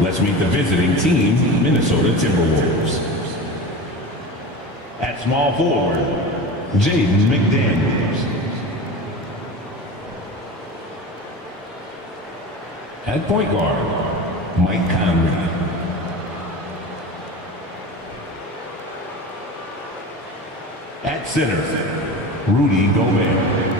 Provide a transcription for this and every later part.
Let's meet the visiting team, Minnesota Timberwolves. At small forward, Jaden McDaniels. At point guard, Mike Conley. At center, Rudy Gobert.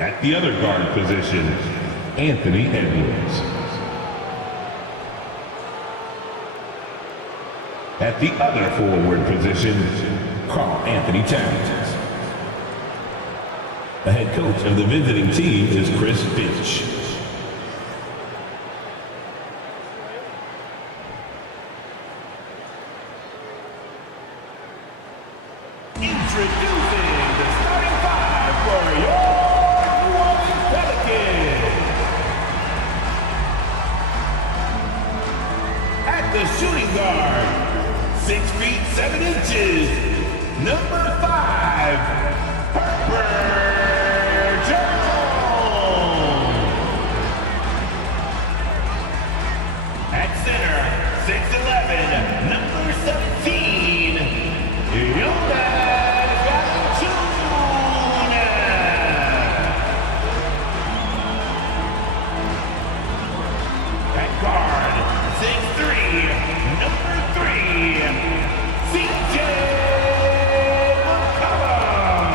At the other guard position, Anthony Edwards. At the other forward position, Karl Anthony Towns. The head coach of the visiting team is Chris Finch. Introducing the starting five for your New Orleans Pelicans. At the shooting guard, 6 feet 7 inches, number 5, Herbert Jones. At center, 6'11", number 17, Jonas Valanciunas. At guard, 6'3", number 3, CJ McCollum.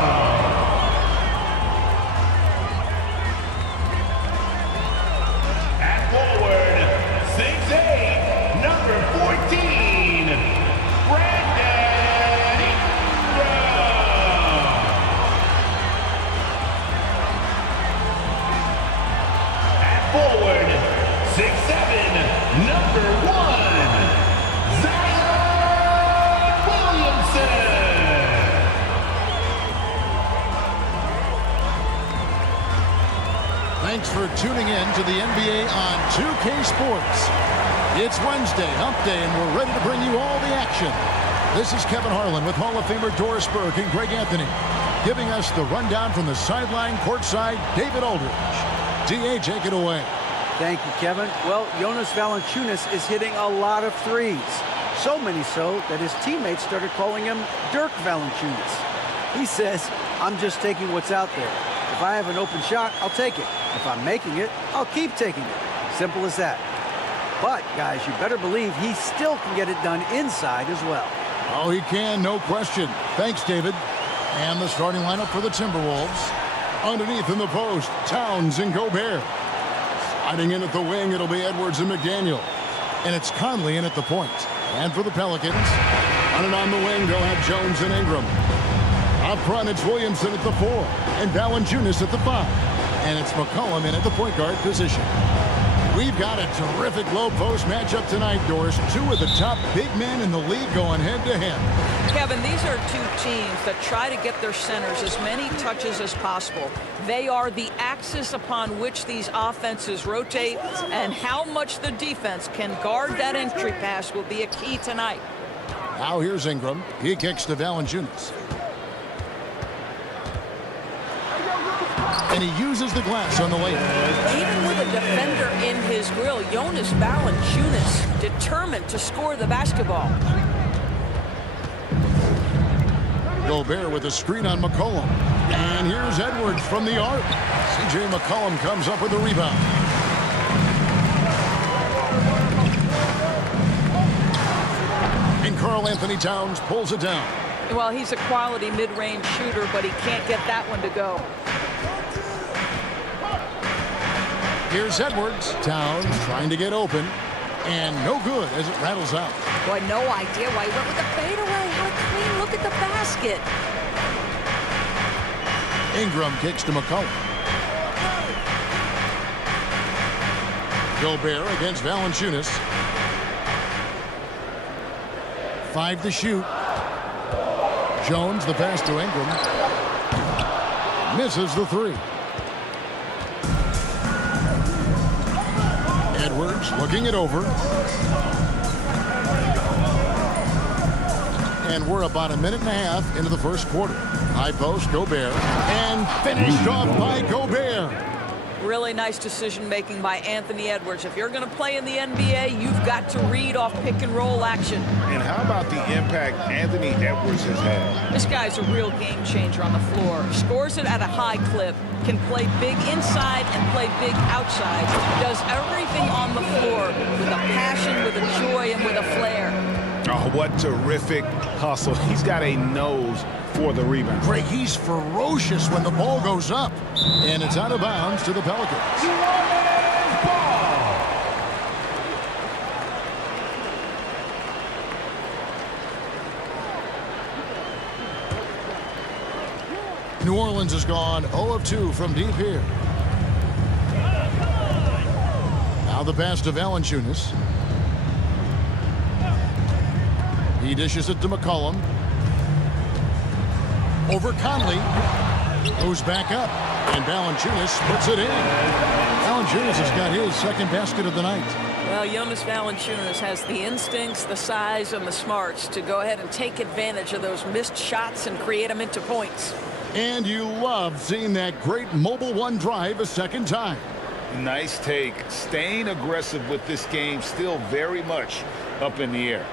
At forward, 6'8", number 14, Brandon Ingram. At forward, 6'7", number 1, Zion Williamson. Thanks for tuning in to the NBA on 2K Sports. It's Wednesday, hump day, and we're ready to bring you all the action. This is Kevin Harlan with Hall of Famer Doris Burke and Greg Anthony, giving us the rundown from the sideline courtside, David Aldridge. DA, take it away. Thank you, Kevin. Well, Jonas Valanciunas is hitting a lot of threes. So many so that his teammates started calling him Dirk Valanciunas. He says, I'm just taking what's out there. If I have an open shot, I'll take it. If I'm making it, I'll keep taking it. Simple as that. But, guys, you better believe he still can get it done inside as well. Oh, he can, no question. Thanks, David. And the starting lineup for the Timberwolves. Underneath in the post, Towns and Gobert. Sliding in at the wing, it'll be Edwards and McDaniel. And it's Conley in at the point. And for the Pelicans, running on the wing, they'll have Jones and Ingram. Up front, it's Williamson at the 4, and Valanciunas at the 5. And it's McCollum in at the point guard position. We've got a terrific low post matchup tonight, Doris. Two of the top big men in the league going head-to-head. Kevin, these are two teams that try to get their centers as many touches as possible. They are the axis upon which these offenses rotate, and how much the defense can guard that entry pass will be a key tonight. Now here's Ingram. He kicks to Valanciunas. And he uses the glass on the layup. Even with a defender in his grill, Jonas Valanciunas determined to score the basketball. Gobert with a screen on McCollum. And here's Edwards from the arc. CJ McCollum comes up with a rebound. And Karl Anthony Towns pulls it down. Well, he's a quality mid-range shooter, but he can't get that one to go. Here's Edwards. Towns trying to get open. And no good as it rattles out. Boy, no idea why he went with the fadeaway. What a clean look at the basket. Ingram kicks to McCollum. Gobert against Valanciunas. 5 to shoot. Jones, the pass to Ingram. Misses the 3. Edwards looking it over. And we're about a minute and a half into the first quarter. High post, Gobert. And finished off by Gobert. Really nice decision-making by Anthony Edwards. If you're going to play in the NBA, you've got to read off pick-and-roll action. And how about the impact Anthony Edwards has had? This guy's a real game changer on the floor. Scores it at a high clip, can play big inside and play big outside. Does everything on the floor with a passion, with a joy, and with a flair. Oh, what terrific hustle. He's got a nose for the rebound. Greg, he's ferocious when the ball goes up. And it's out of bounds to the Pelicans. New Orleans has gone 0 of 2 from deep here. Now the pass to Valanciunas. He dishes it to McCollum. Over Conley. Goes back up. And Valanciunas puts it in. Valanciunas has got his second basket of the night. Well, Jonas Valanciunas has the instincts, the size, and the smarts to go ahead and take advantage of those missed shots and create them into points. And you love seeing that great mobile one drive a second time. Nice take. Staying aggressive with this game, still very much up in the air.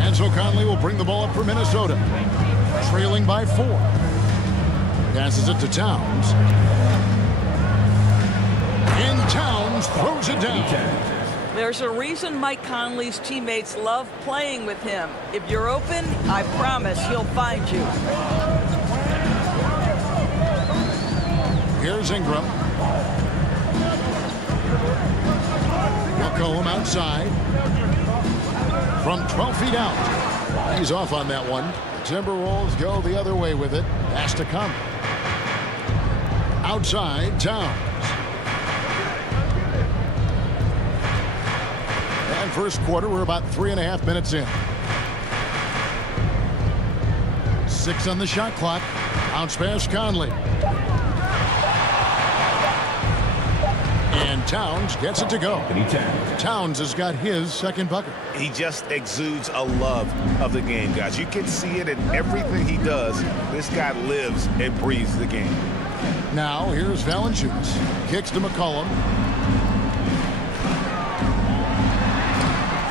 And so Conley will bring the ball up for Minnesota. Trailing by 4. Passes it to Towns. And Towns throws it down. There's a reason Mike Conley's teammates love playing with him. If you're open, I promise he'll find you. Here's Ingram. McCollum outside. From 12 feet out. He's off on that one. The Timberwolves go the other way with it. Has to come. Outside, Towns. And first quarter, we're about 3.5 minutes in. 6 on the shot clock. Bounce pass Conley. And Towns gets it to go. Towns has got his second bucket. He just exudes a love of the game, guys. You can see it in everything he does. This guy lives and breathes the game. Now here's Valanciunas. Kicks to McCollum.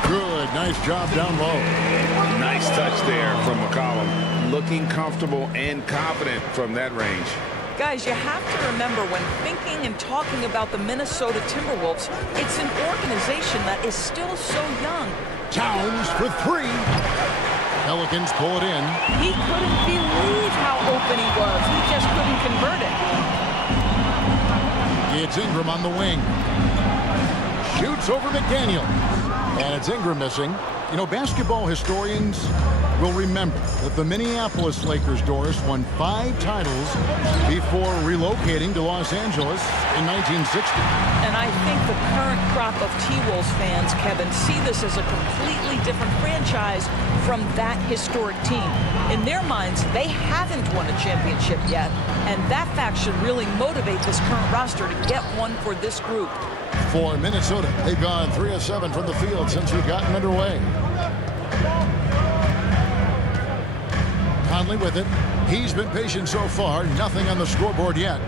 Good. Nice job down low. Nice touch there from McCollum. Looking comfortable and confident from that range. Guys, you have to remember when thinking and talking about the Minnesota Timberwolves, it's an organization that is still so young. Towns for 3. Pelicans pull it in. He couldn't believe how open he was. He just couldn't convert it. It's Ingram on the wing. Shoots over McDaniel. And it's Ingram missing. You know, basketball historians will remember that the Minneapolis Lakers, Doris, won 5 titles before relocating to Los Angeles in 1960. And I think the current crop of T-Wolves fans, Kevin, see this as a completely different franchise from that historic team. In their minds, they haven't won a championship yet, and that fact should really motivate this current roster to get one for this group. For Minnesota, they've gone 3 of 7 from the field since we've gotten underway. Conley with it. He's been patient so far. Nothing on the scoreboard yet.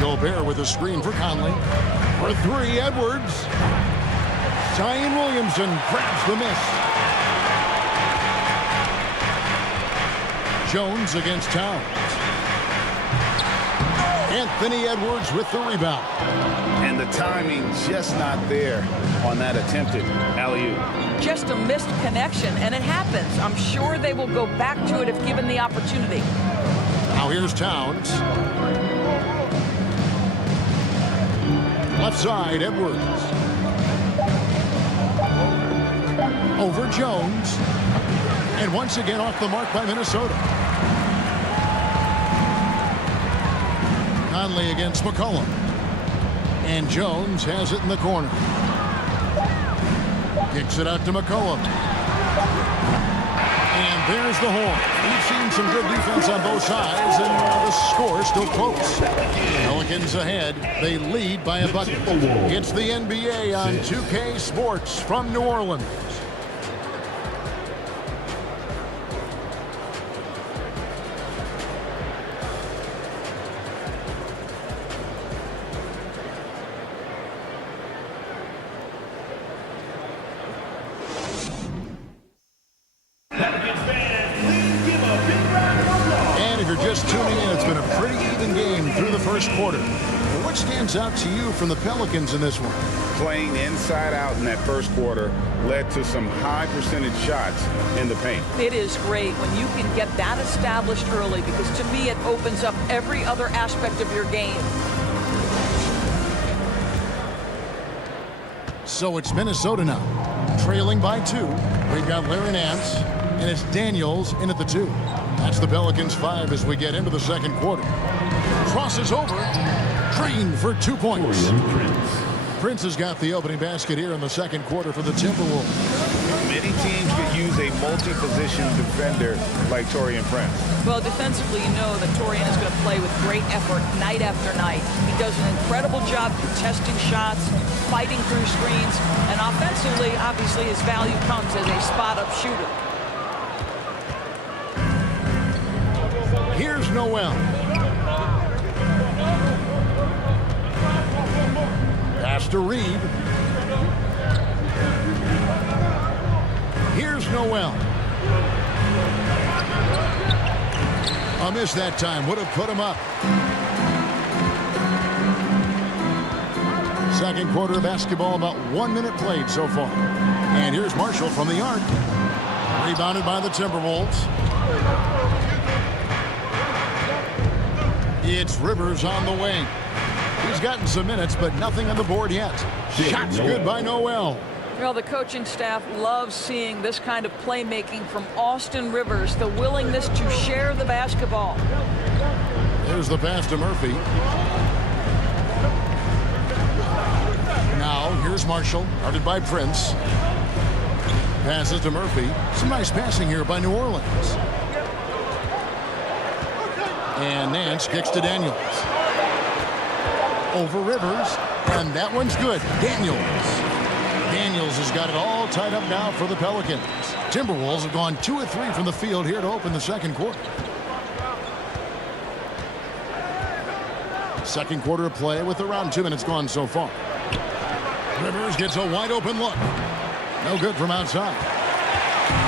Gobert with a screen for Conley. For 3, Edwards. Zion Williamson grabs the miss. Jones against Towns. Anthony Edwards with the rebound. And the timing just not there on that attempted alley-oop. Just a missed connection, and it happens. I'm sure they will go back to it if given the opportunity. Now here's Towns. Left side, Edwards. Over Jones. And once again off the mark by Minnesota. Conley against McCollum. And Jones has it in the corner. Kicks it out to McCollum. And there's the horn. We've seen some good defense on both sides, and the score still close. Pelicans ahead. They lead by a bucket. It's the NBA on 2K Sports from New Orleans. stands out to you from the Pelicans in this one? Playing inside out in that first quarter led to some high percentage shots in the paint. It is great when you can get that established early, because to me it opens up every other aspect of your game. So it's Minnesota now, trailing by 2. We've got Larry Nance, and it's Daniels in at the 2. That's the Pelicans 5 as we get into the second quarter. Crosses over, Green for 2 points. Prince has got the opening basket here in the second quarter for the Timberwolves. Many teams could use a multi-position defender like Taurean Prince. Well, defensively, you know that Taurean is going to play with great effort night after night. He does an incredible job contesting shots, fighting through screens, and offensively, obviously, his value comes as a spot-up shooter. Here's Noel. Pass to Reed. Here's Noel. A miss that time. Would have put him up. Second quarter of basketball, about 1 minute played so far. And here's Marshall from the arc. Rebounded by the Timberwolves. It's Rivers on the wing. He's gotten some minutes, but nothing on the board yet. Shots good by Noel. Well, the coaching staff loves seeing this kind of playmaking from Austin Rivers, the willingness to share the basketball. There's the pass to Murphy. Now, here's Marshall, guarded by Prince. Passes to Murphy. Some nice passing here by New Orleans. And Nance kicks to Daniels. Over Rivers, and that one's good. Daniels has got it all tied up now for the Pelicans. Timberwolves have gone 2 of 3 from the field here to open the second quarter. Second quarter of play with around 2 minutes gone so far. Rivers gets a wide open look. No good from outside.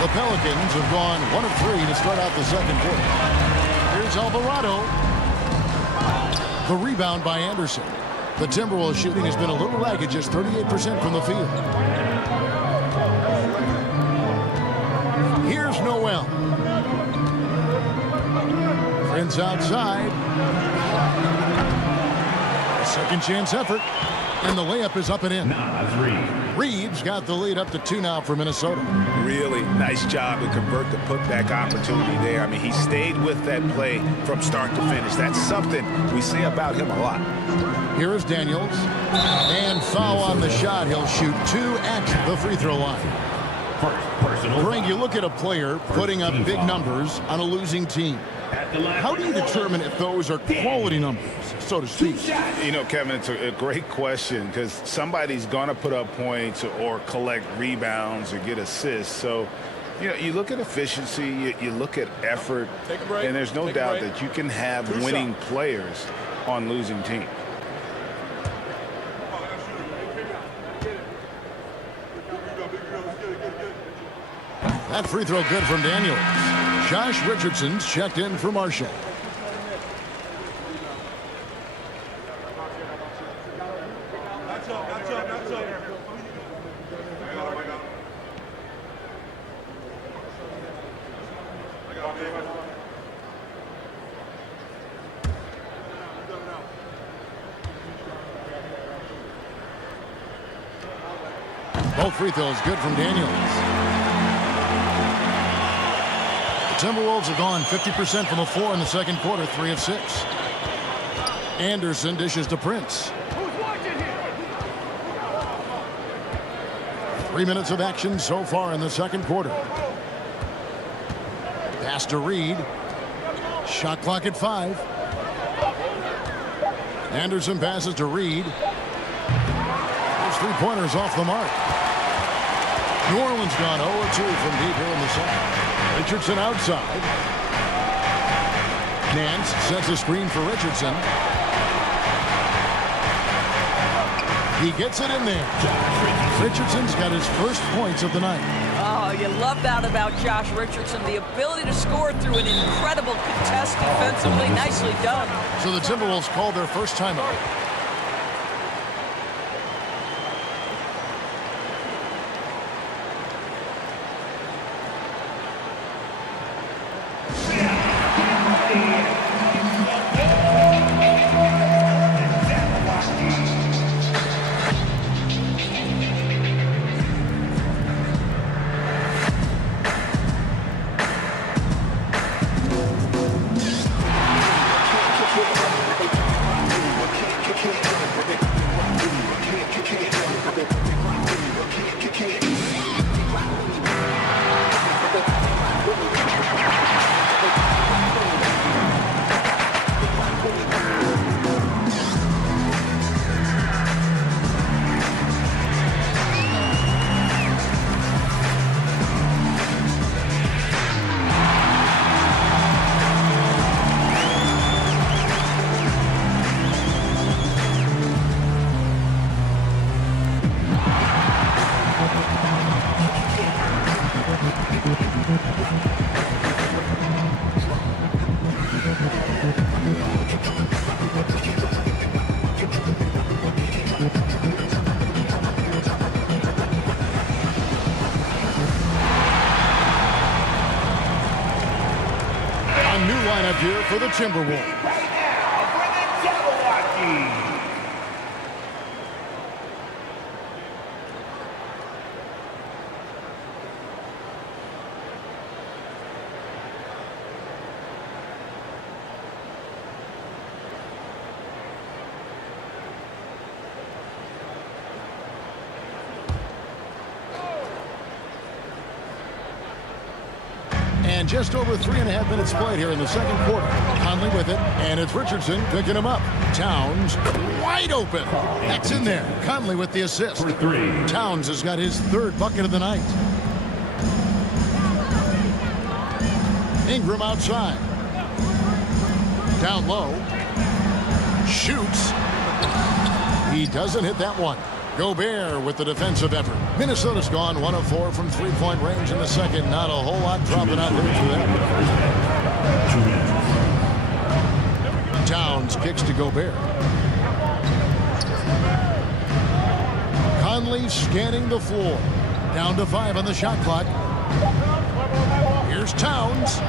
The Pelicans have gone 1 of 3 to start out the second quarter. Here's Alvarado. The rebound by Anderson. The Timberwolves shooting has been a little ragged, just 38% from the field. Here's Noel. Prince outside. A second chance effort. And the layup is up and in. Reed's got the lead up to 2 now for Minnesota. Really nice job to convert the putback opportunity there. I mean, he stayed with that play from start to finish. That's something we say about him a lot. Here is Daniels. And foul on the shot. He'll shoot 2 at the free throw line. Frank, you look at a player putting up big numbers on a losing team. How do you determine if those are quality numbers, so to speak? You know, Kevin, it's a great question, because somebody's going to put up points or collect rebounds or get assists. So, you know, you look at efficiency, you look at effort, and there's no doubt that you can have winning players on losing teams. That free throw good from Daniels. Josh Richardson's checked in for Marshall. Both free throws good from Daniels. Timberwolves have gone 50% from the floor in the second quarter, 3 of 6. Anderson dishes to Prince. 3 minutes of action so far in the second quarter. Pass to Reed. Shot clock at 5. Anderson passes to Reed. Those 3-pointers off the mark. New Orleans gone 0-2 from deep here in the second. Richardson outside. Nance sets a screen for Richardson. He gets it in there. Richardson's got his first points of the night. Oh, you love that about Josh Richardson, the ability to score through an incredible contest defensively. Nicely done. So the Timberwolves called their first timeout. here for the Timberwolves. Right now, for the Jabberwockies. And just over 3.5 minutes played here in the second quarter. Conley with it, and it's Richardson picking him up. Towns wide open. That's in there. Conley with the assist. For three. Towns has got his third bucket of the night. Ingram outside. Down low. Shoots. He doesn't hit that one. Gobert with the defensive effort. Minnesota's gone 1 of 4 from three-point range in the second. Not a whole lot dropping out there for them. Towns kicks to Gobert. Conley scanning the floor. Down to 5 on the shot clock. Here's Towns.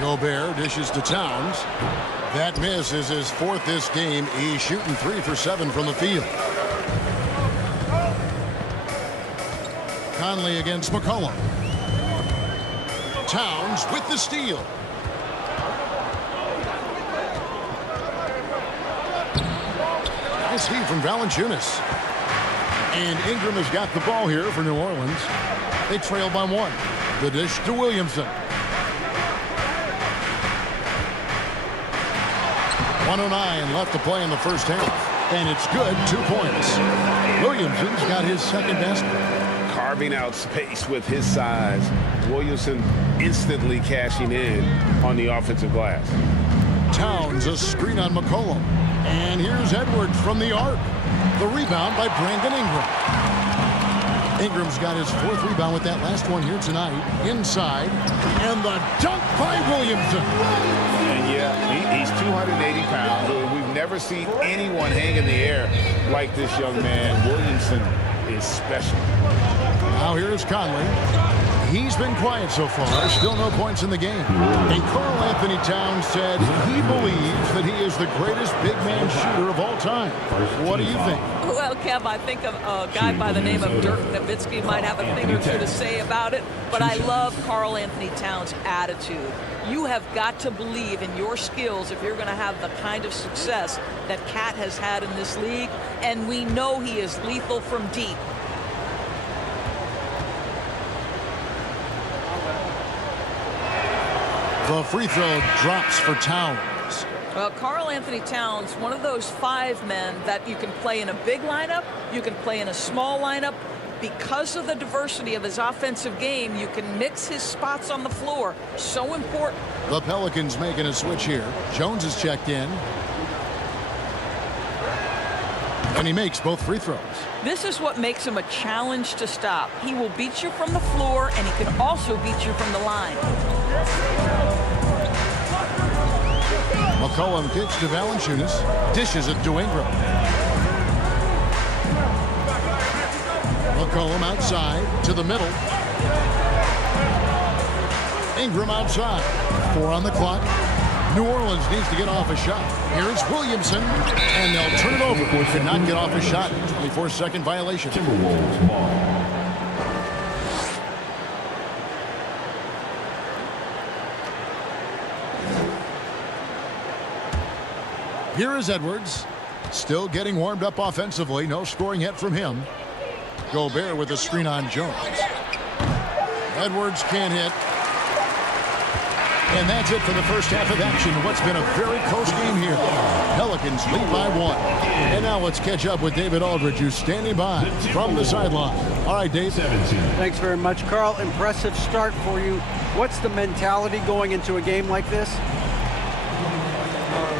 Gobert dishes to Towns. That miss is his fourth this game. He's shooting 3 for 7 from the field. Conley against McCollum. Towns with the steal. Nice feed from Valanciunas. And Ingram has got the ball here for New Orleans. They trail by 1. The dish to Williamson. 1:09 left to play in the first half. And it's good. 2 points. Williamson's got his second basket. Carving out space with his size. Williamson instantly cashing in on the offensive glass. Towns a screen on McCollum. And here's Edwards from the arc. The rebound by Brandon Ingram. Ingram's got his 4th rebound with that last one here tonight. Inside. And the dunk by Williamson. And yeah, he's 280 pounds. We've never seen anyone hang in the air like this young man. Williamson is special. Now here's Conley. He's been quiet so far. Still no points in the game. And Karl Anthony Towns said he believes that he is the greatest big man shooter of all time. What do you think? Well, Kev, I think a guy by the name of Dirk Nowitzki might have a thing or two to say about it, but I love Karl Anthony Towns' attitude. You have got to believe in your skills if you're going to have the kind of success that Cat has had in this league, and we know he is lethal from deep. The free throw drops for Towns. Well, Karl Anthony Towns, one of those 5 men that you can play in a big lineup, you can play in a small lineup. Because of the diversity of his offensive game, you can mix his spots on the floor. So important. The Pelicans making a switch here. Jones is checked in. And he makes both free throws. This is what makes him a challenge to stop. He will beat you from the floor, and he can also beat you from the line. McCollum kicks to Valanciunas. Dishes it to Ingram. McCollum outside to the middle. Ingram outside. 4 on the clock. New Orleans needs to get off a shot. Here's Williamson, and they'll turn it over. Could not get off a shot. 24-second violation. Timberwolves ball. Here is Edwards. Still getting warmed up offensively. No scoring yet from him. Gobert with a screen on Jones. Edwards can't hit. And that's it for the first half of action. What's been a very close game here. Pelicans lead by 1. And now let's catch up with David Aldridge, who's standing by from the sideline. All right, Dave. 17. Thanks very much, Carl. Impressive start for you. What's the mentality going into a game like this?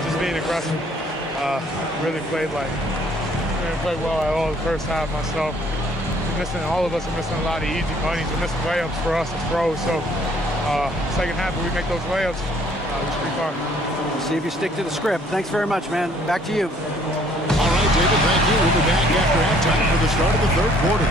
Just being aggressive. Really played well at all the first half myself. All of us are missing a lot of easy bunnies. We're missing layups for us as pros. So second half, if we make those layups, we should be fine. See if you stick to the script. Thanks very much, man. Back to you. All right, David, thank you. We'll be back after halftime for the start of the third quarter.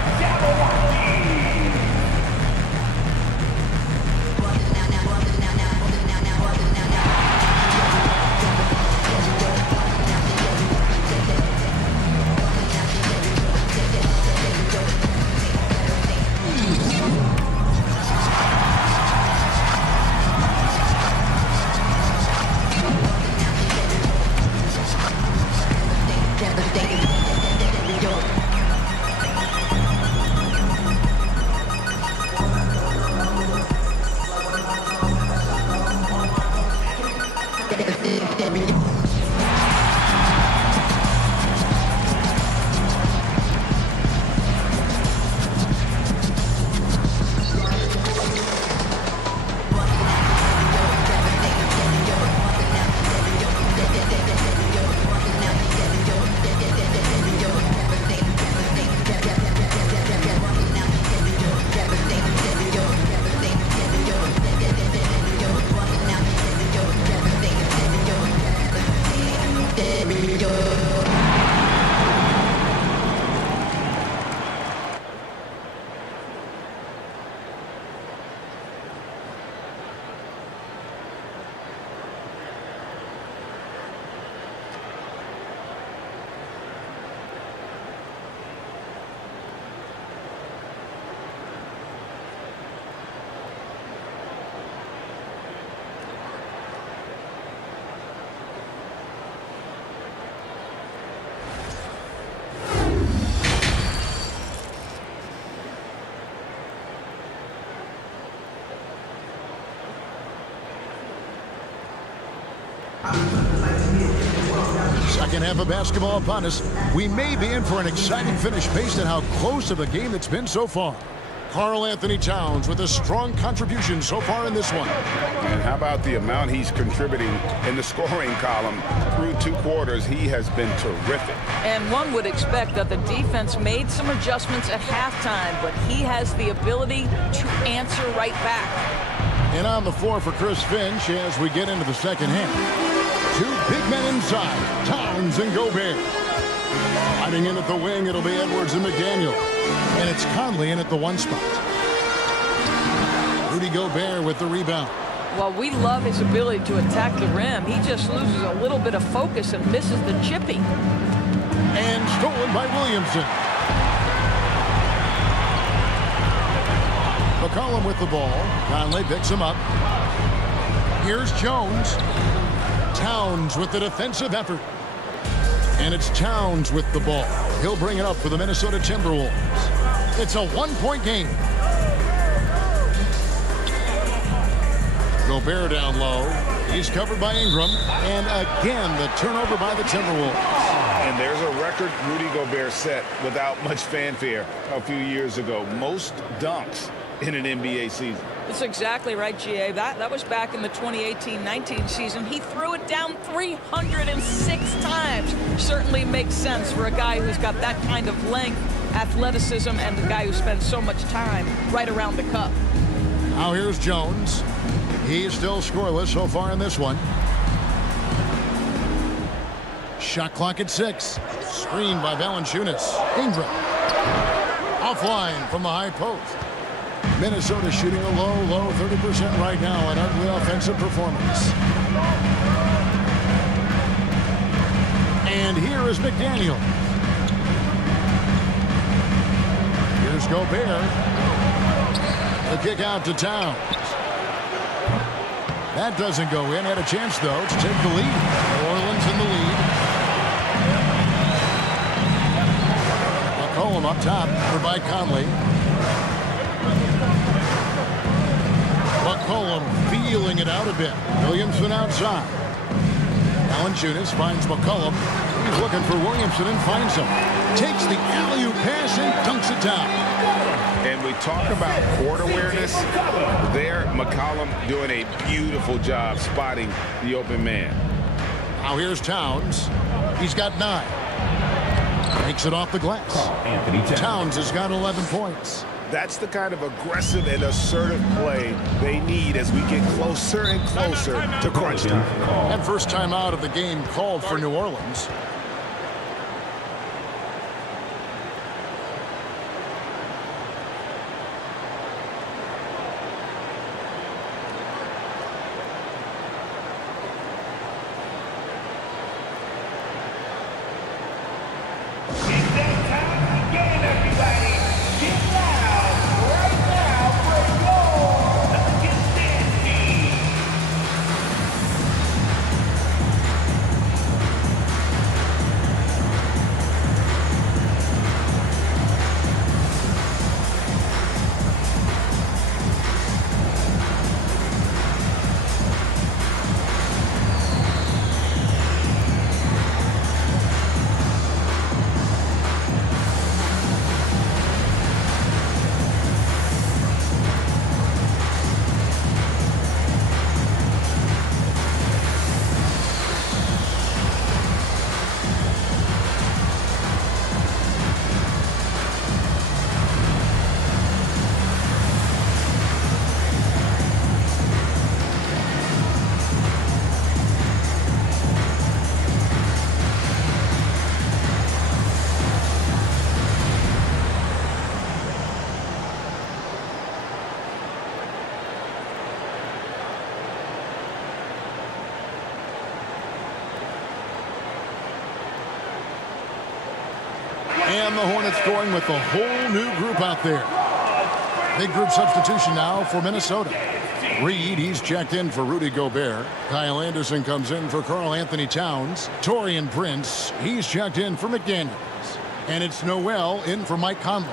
Second half of basketball upon us. We may be in for an exciting finish based on how close of a game it's been so far. Karl Anthony Towns with a strong contribution so far in this one. And how about the amount he's contributing in the scoring column through 2 quarters? He has been terrific. And one would expect that the defense made some adjustments at halftime, but he has the ability to answer right back. And on the floor for Chris Finch as we get into the second half. 2 big men inside, Towns and Gobert. Hiding in at the wing, it'll be Edwards and McDaniel. And it's Conley in at the 1 spot. Rudy Gobert with the rebound. Well, we love his ability to attack the rim. He just loses a little bit of focus and misses the chipping. And stolen by Williamson. McCollum with the ball. Conley picks him up. Here's Jones. Towns with the defensive effort. And it's Towns with the ball. He'll bring it up for the Minnesota Timberwolves. It's a 1-point game. Gobert down low. He's covered by Ingram. And again, the turnover by the Timberwolves. And there's a record Rudy Gobert set without much fanfare a few years ago. Most dunks in an NBA season. That's exactly right, GA. That was back in the 2018-19 season. He threw it down 306 times. Certainly makes sense for a guy who's got that kind of length, athleticism, and the guy who spends so much time right around the cup. Now here's Jones. He's still scoreless so far in this one. Shot clock at 6. Screened by Valanciunas. Ingram. Offline from the high post. Minnesota shooting a low 30% right now. An ugly offensive performance. And here is McDaniel. Here's Gobert. The kick out to Towns. That doesn't go in. Had a chance, though, to take the lead. New Orleans in the lead. McCollum up top for by Conley. McCollum feeling it out a bit. Williamson outside. Valanciunas finds McCollum. He's looking for Williamson and finds him. Takes the alley-oop pass and dunks it down. And we talk about court awareness. There, McCollum doing a beautiful job spotting the open man. Now here's Towns. He's got 9. Makes it off the glass. Towns has got 11 points. That's the kind of aggressive and assertive play they need as we get closer and closer to crunch time. And first time out of the game called for New Orleans. And the Hornets going with a whole new group out there. Big group substitution now for Minnesota. Reed, he's checked in for Rudy Gobert. Kyle Anderson comes in for Karl Anthony Towns. Taurean Prince, he's checked in for McDaniels. And it's Noel in for Mike Conley.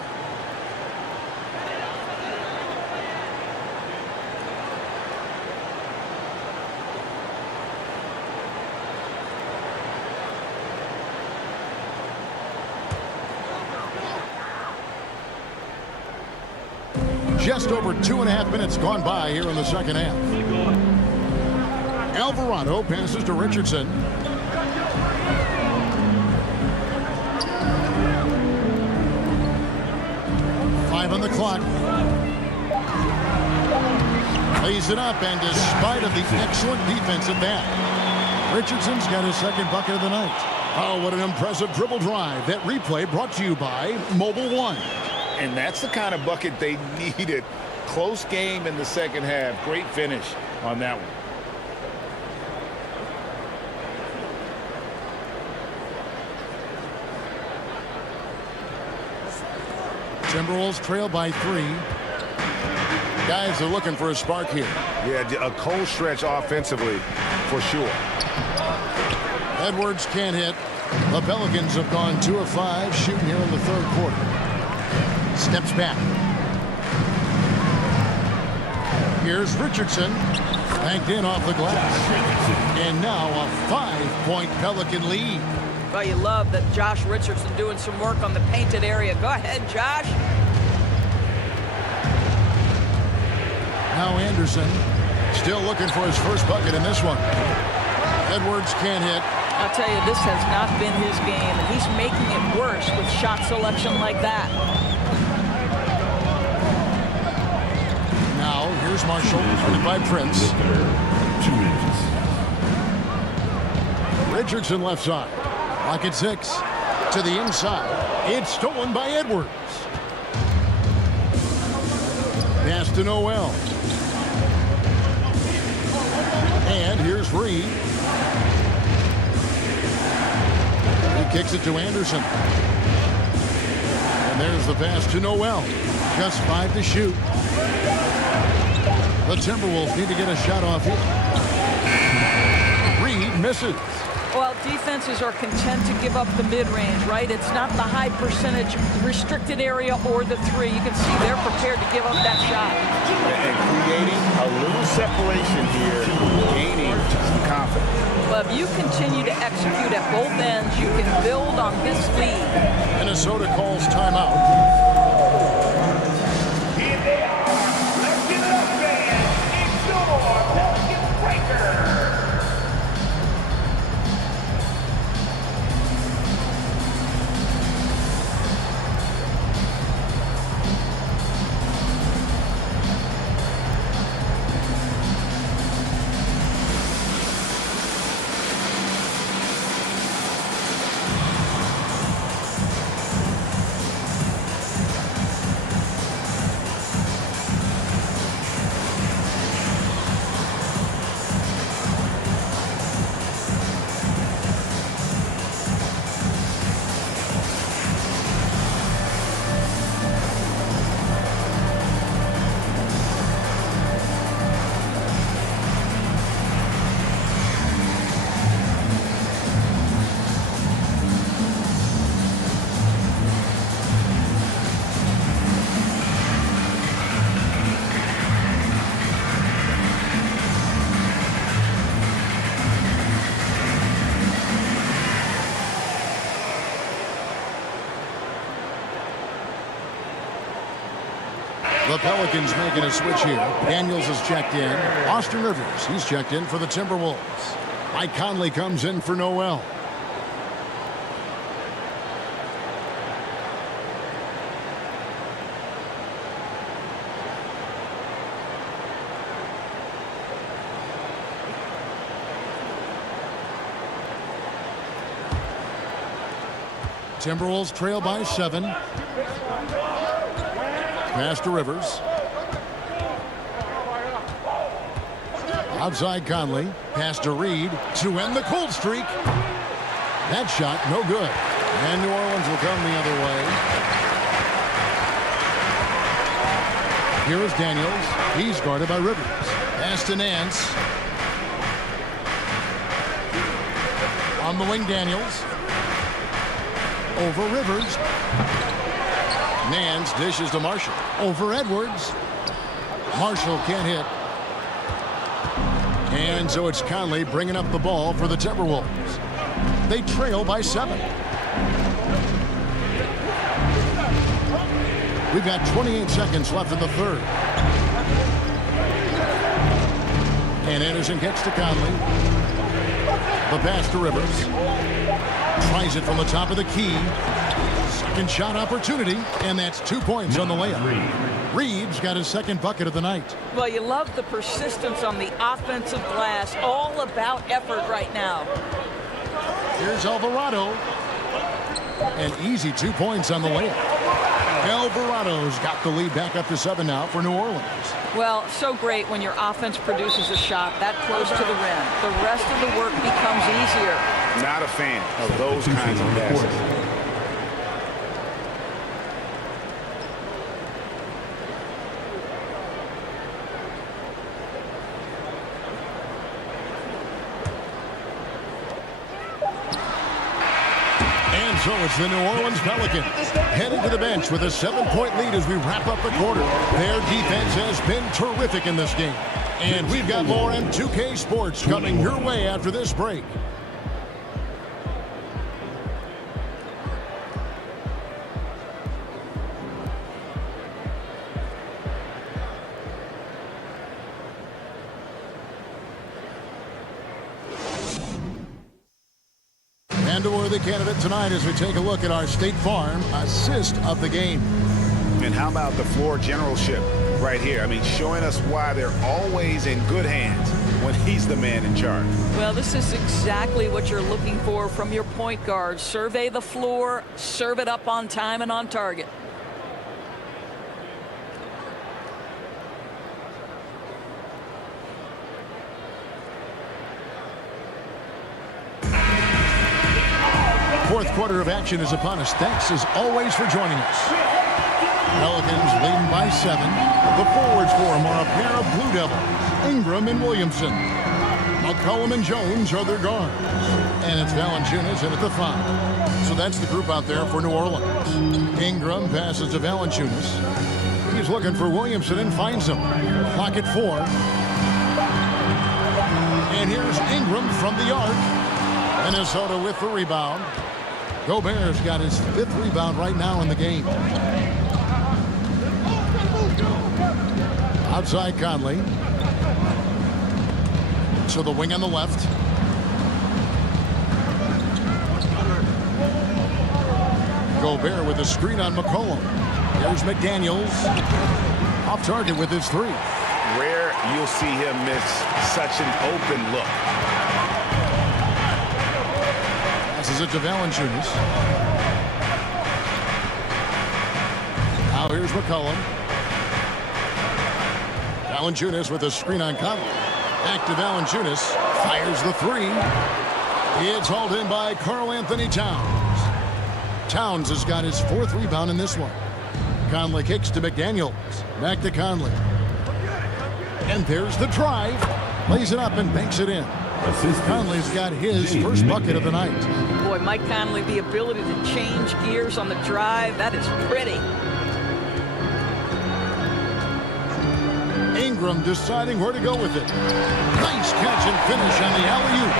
Just over 2.5 minutes gone by here in the second half. Alvarado passes to Richardson. Five on the clock. Lays it up, and despite of the excellent defense at that, Richardson's got his second bucket of the night. Oh, what an impressive dribble drive. That replay brought to you by Mobile One. And that's the kind of bucket they needed. Close game in the second half. Great finish on that one. Timberwolves trail by 3. Guys are looking for a spark here. Yeah, a cold stretch offensively for sure. Edwards can't hit. The Pelicans have gone 2 of 5 shooting here in the third quarter. Steps back. Here's Richardson. Banked in off the glass. And now a 5-point Pelican lead. Well, you love that Josh Richardson doing some work on the painted area. Go ahead, Josh. Now Anderson still looking for his first bucket in this one. Edwards can't hit. I'll tell you, this has not been his game, and he's making it worse with shot selection like that. Now here's Marshall, guarded by Prince. 2 inches. Richardson left side. Rocket 6 to the inside. It's stolen by Edwards. Pass to Noel. And here's Reed. He kicks it to Anderson. And there's the pass to Noel. Just 5 to shoot. The Timberwolves need to get a shot off here. Reed misses. Well, defenses are content to give up the mid-range, right? It's not the high percentage restricted area or the 3. You can see they're prepared to give up that shot. And creating a little separation here, gaining some confidence. But if you continue to execute at both ends, you can build on this lead. Minnesota calls timeout. Here they are. Let's give it up, fans. It's your Pelican Breaker. The Pelicans making a switch here. Daniels is checked in. Austin Rivers, he's checked in for the Timberwolves. Mike Conley comes in for Noel. Timberwolves trail by 7. Pass to Rivers. Outside Conley. Pass to Reed to end the cold streak. That shot no good. And New Orleans will come the other way. Here is Daniels. He's guarded by Rivers. Pass to Nance. On the wing, Daniels. Over Rivers. Nance dishes to Marshall. Over Edwards. Marshall can't hit. And so it's Conley bringing up the ball for the Timberwolves. They trail by 7. We've got 28 seconds left in the third. And Anderson gets to Conley. The pass to Rivers. Tries it from the top of the key. Second shot opportunity, and that's 2 points on the layup. Reeves got his second bucket of the night. Well, you love the persistence on the offensive glass. All about effort right now. Here's Alvarado. An easy 2 points on the layup. Alvarado's got the lead back up to 7 now for New Orleans. Well, so great when your offense produces a shot that close to the rim. The rest of the work becomes easier. Not a fan of those kinds of passes. So it's the New Orleans Pelicans heading to the bench with a 7-point lead as we wrap up the quarter. Their defense has been terrific in this game. And we've got more M2K Sports coming your way after this break. And a worthy candidate tonight as we take a look at our State Farm assist of the game. And how about the floor generalship right here? I mean, showing us why they're always in good hands when he's the man in charge. Well, this is exactly what you're looking for from your point guard. Survey the floor, serve it up on time and on target. Fourth quarter of action is upon us. Thanks as always for joining us. Pelicans leading by 7. The forwards for them are a pair of Blue Devils, Ingram and Williamson. McCollum and Jones are their guards. And it's Valanciunas in at the 5. So that's the group out there for New Orleans. Ingram passes to Valanciunas. He's looking for Williamson and finds him. Clock at 4. And here's Ingram from the arc. Minnesota with the rebound. Gobert's got his 5th rebound right now in the game. Outside Conley. To the wing on the left. Gobert with a screen on McCollum. There's McDaniels. Off target with his 3. Rare you'll see him miss such an open look. Passes it to Valanciunas. Now here's McCollum. Valanciunas with a screen on Conley. Back to Valanciunas. Fires the 3. It's hauled in by Karl Anthony Towns. Towns has got his 4th rebound in this one. Conley kicks to McDaniels. Back to Conley. And there's the drive. Lays it up and banks it in. Conley's got his first bucket of the night. Boy, Mike Conley, the ability to change gears on the drive, that is pretty. Ingram deciding where to go with it. Nice catch and finish on the alley-oop.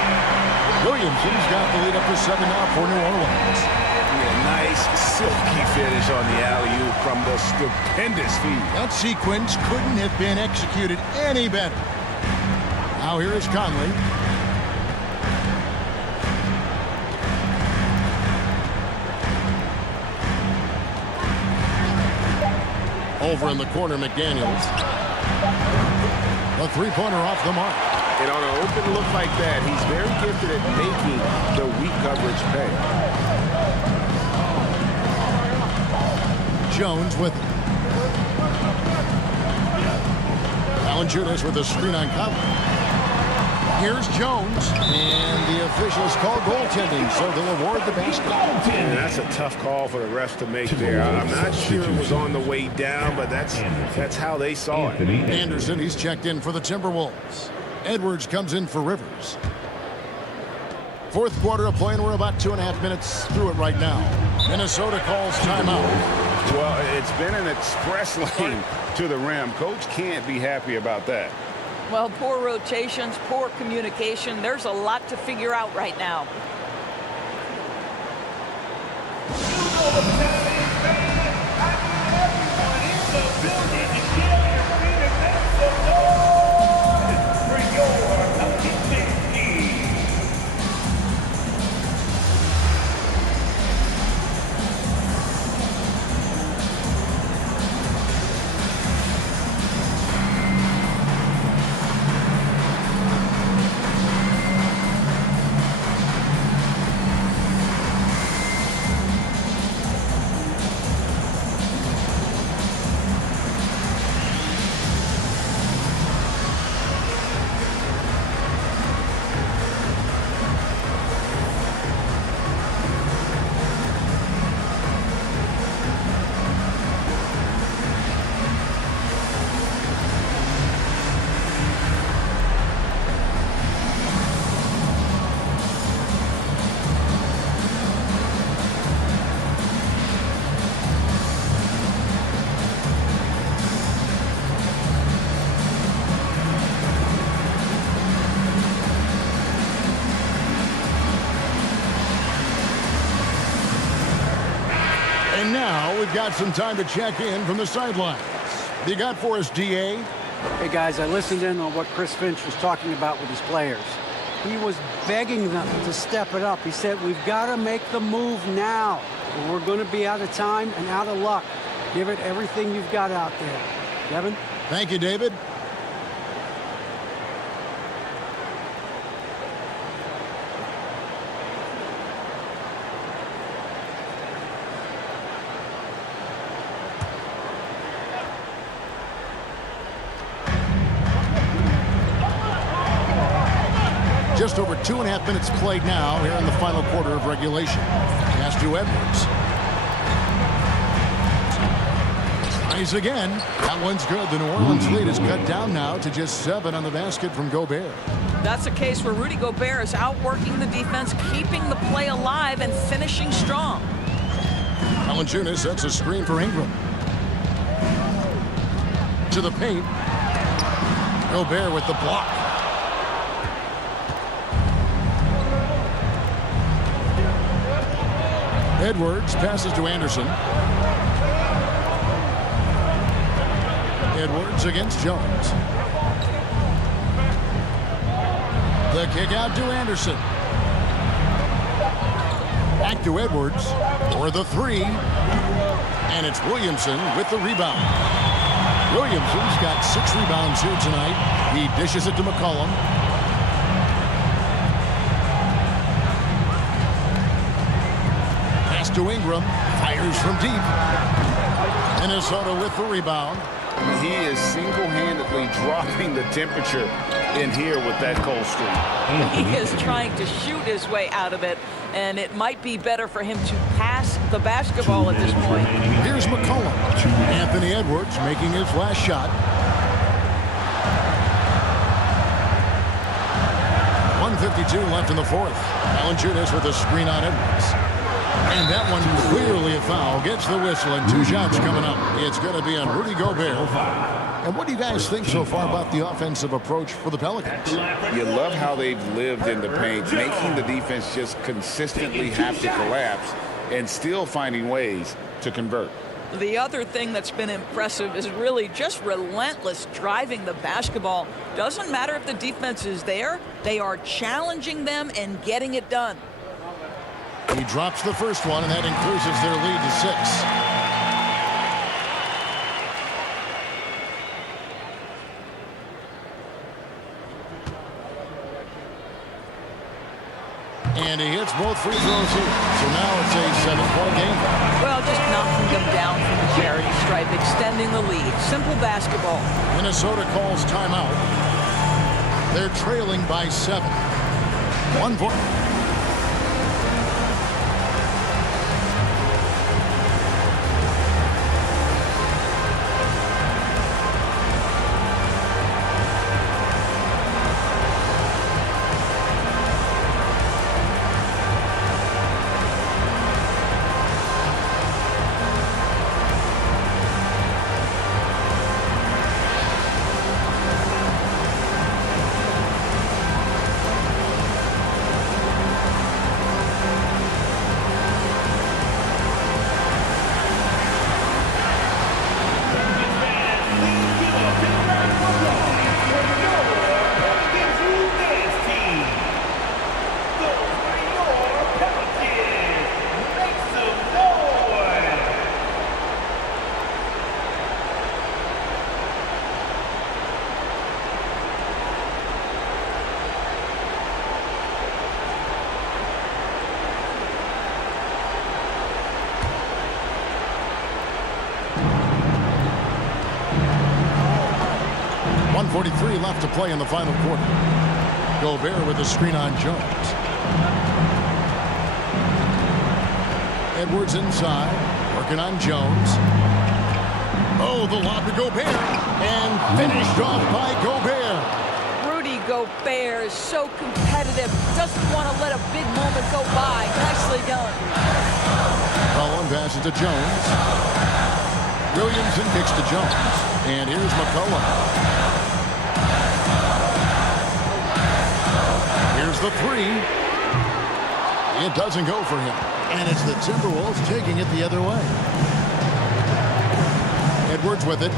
Williamson's got the lead up to 7 now for New Orleans. Yeah, nice silky finish on the alley-oop from the stupendous feed. That sequence couldn't have been executed any better. Now here is Conley. Over in the corner, McDaniels. A 3-pointer off the mark. And on an open look like that, he's very gifted at making the weak coverage pay. Jones with it. Valanciunas with a screen on Conley. Here's Jones, and the officials call goaltending, so they'll award the basket. And that's a tough call for the refs to make there. I'm not sure it was on the way down, but that's how they saw it. Anderson, he's checked in for the Timberwolves. Edwards comes in for Rivers. Fourth quarter of play, and we're about 2.5 minutes through it right now. Minnesota calls timeout. Well, it's been an express lane to the rim. Coach can't be happy about that. Well, poor rotations, poor communication. There's a lot to figure out right now. now we've got some time to check in from the sidelines. You got for us, DA? Hey, guys, I listened in on what Chris Finch was talking about with his players. He was begging them to step it up. He said, we've got to make the move now, or we're going to be out of time and out of luck. Give it everything you've got out there. Kevin? Thank you, David. Just over 2.5 minutes played now here in the final quarter of regulation. Pass to Edwards. Nice again. That one's good. The New Orleans lead is cut down now to just 7 on the basket from Gobert. That's a case where Rudy Gobert is outworking the defense, keeping the play alive and finishing strong. Valanciunas sets a screen for Ingram. To the paint. Gobert with the block. Edwards passes to Anderson. Edwards against Jones. The kick out to Anderson. Back to Edwards for the 3. And it's Williamson with the rebound. Williamson's got 6 rebounds here tonight. He dishes it to McCollum. To Ingram, fires from deep. Minnesota with the rebound. He is single-handedly dropping the temperature in here with that cold streak. He is trying to shoot his way out of it, and it might be better for him to pass the basketball at this point. Here's McCollum. Anthony Edwards making his last shot. 1:52 left in the fourth. Valanciunas with a screen on Edwards. And that one clearly a foul. Gets the whistle and 2 shots coming up. It's going to be on Rudy Gobert. And what do you guys think so far about the offensive approach for the Pelicans? You love how they've lived in the paint, making the defense just consistently have to collapse and still finding ways to convert. The other thing that's been impressive is really just relentless driving the basketball. Doesn't matter if the defense is there. They are challenging them and getting it done. He drops the first one, and that increases their lead to 6. And he hits both free throws here. So now it's a 7-point game. Well, just knocking them down from the charity stripe, extending the lead. Simple basketball. Minnesota calls timeout. They're trailing by 7. 1 point. .43 left to play in the final quarter. Gobert with the screen on Jones. Edwards inside, working on Jones. Oh, the lob to Gobert, and finished off by Gobert. Rudy Gobert is so competitive, doesn't want to let a big moment go by. Nicely done. McCollum passes to Jones. Williamson kicks to Jones. And here's McCollum. Here's the 3. It doesn't go for him. And it's the Timberwolves taking it the other way. Edwards with it.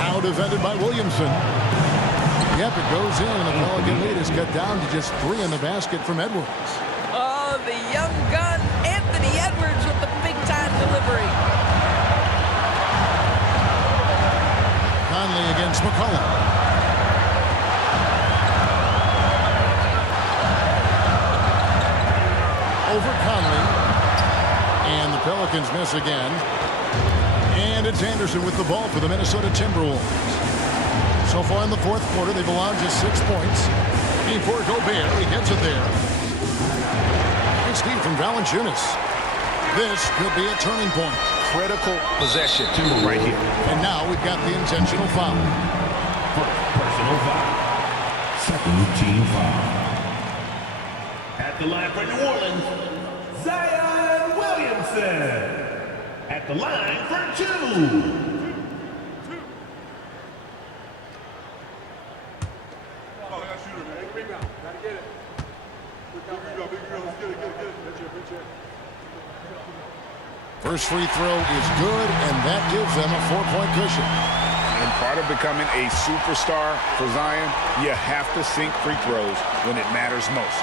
Now defended by Williamson. Yep, it goes in, and the Pelican lead is cut down to just 3 in the basket from Edwards. Oh, the young gun, Anthony Edwards with the big-time delivery. Conley against McCollum. Over Conley. And the Pelicans miss again. And it's Anderson with the ball for the Minnesota Timberwolves. So far in the fourth quarter, they've allowed just 6 points. Before Gobert, he gets it there. And Steve from Valanciunas. This could be a turning point. Critical possession right here. And now we've got the intentional foul. Personal foul. Second team foul. At the line for New Orleans, Zion Williamson. At the line for 2. First free throw is good, and that gives them a 4-point cushion. And part of becoming a superstar for Zion, you have to sink free throws when it matters most.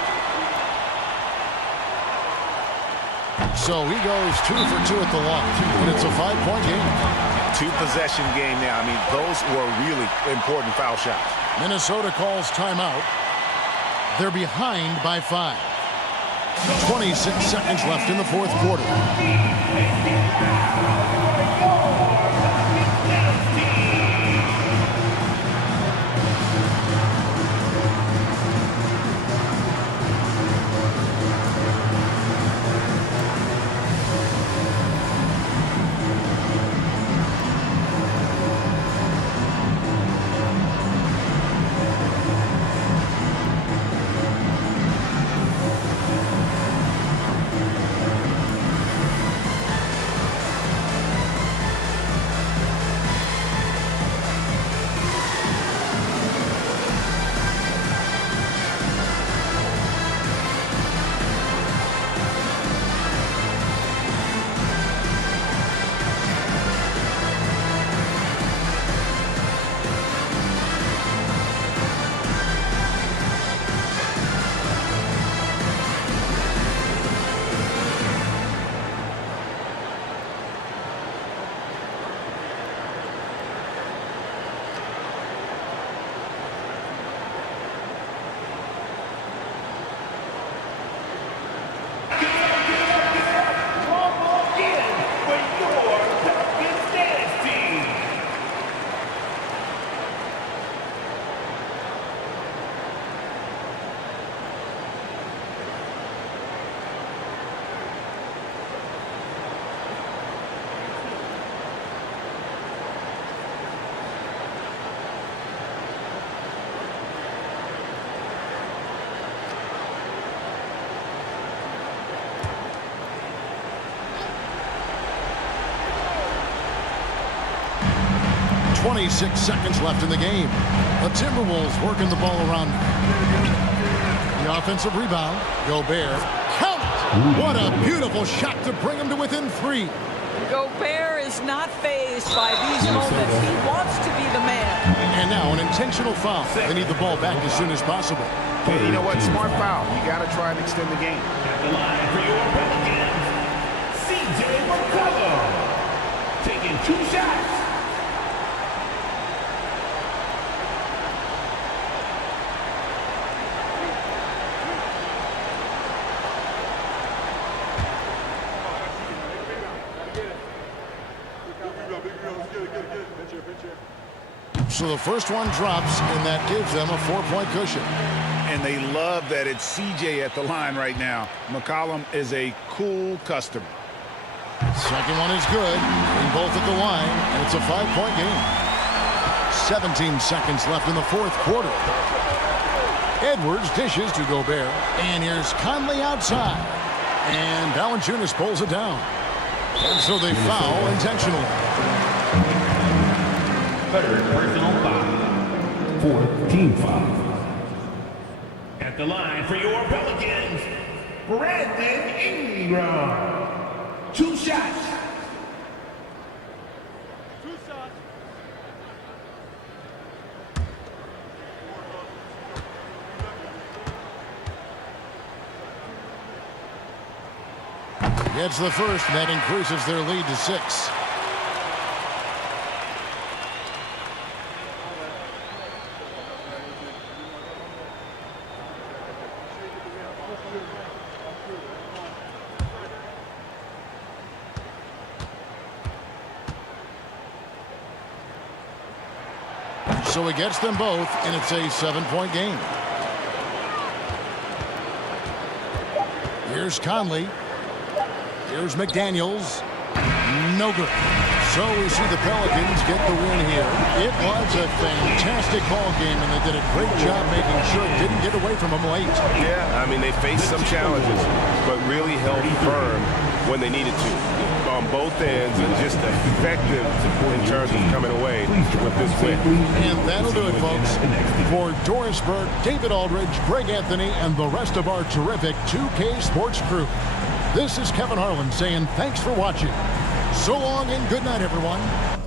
So he goes 2 for 2 at the line, and it's a 5-point game. 2-possession game now. I mean, those were really important foul shots. Minnesota calls timeout. They're behind by 5. 26 seconds left in the fourth quarter. .26 seconds left in the game. The Timberwolves working the ball around. The offensive rebound. Gobert. Count! What a beautiful shot to bring him to within 3. Gobert is not fazed by these moments. He wants to be the man. And now an intentional foul. They need the ball back as soon as possible. Hey, you know what? Smart foul. You got to try and extend the game. At the line for your Pelicans, CJ McCollum. Taking 2 shots. So the first one drops, and that gives them a 4-point cushion. And they love that it's CJ at the line right now. McCollum is a cool customer. Second one is good. Bring both at the line, and it's a 5-point game. 17 seconds left in the fourth quarter. Edwards dishes to Gobert. And here's Conley outside. And Valanciunas pulls it down. And so they foul intentionally. Third personal foul. Fourth team foul. At the line for your Pelicans, Brandon Ingram. 2 shots. Gets the first, and that increases their lead to 6. So he gets them both, and it's a 7-point game. Here's Conley. Here's McDaniels. No good. So we see the Pelicans get the win here. It was a fantastic ball game, and they did a great job making sure it didn't get away from them late. Yeah, I mean, they faced some challenges, but really held firm when they needed to on both ends, and just effective in terms of coming away with this win. And that'll do it, folks. For Doris Burke, David Aldridge, Greg Anthony, and the rest of our terrific 2K Sports crew, this is Kevin Harlan saying thanks for watching. So long and good night, everyone.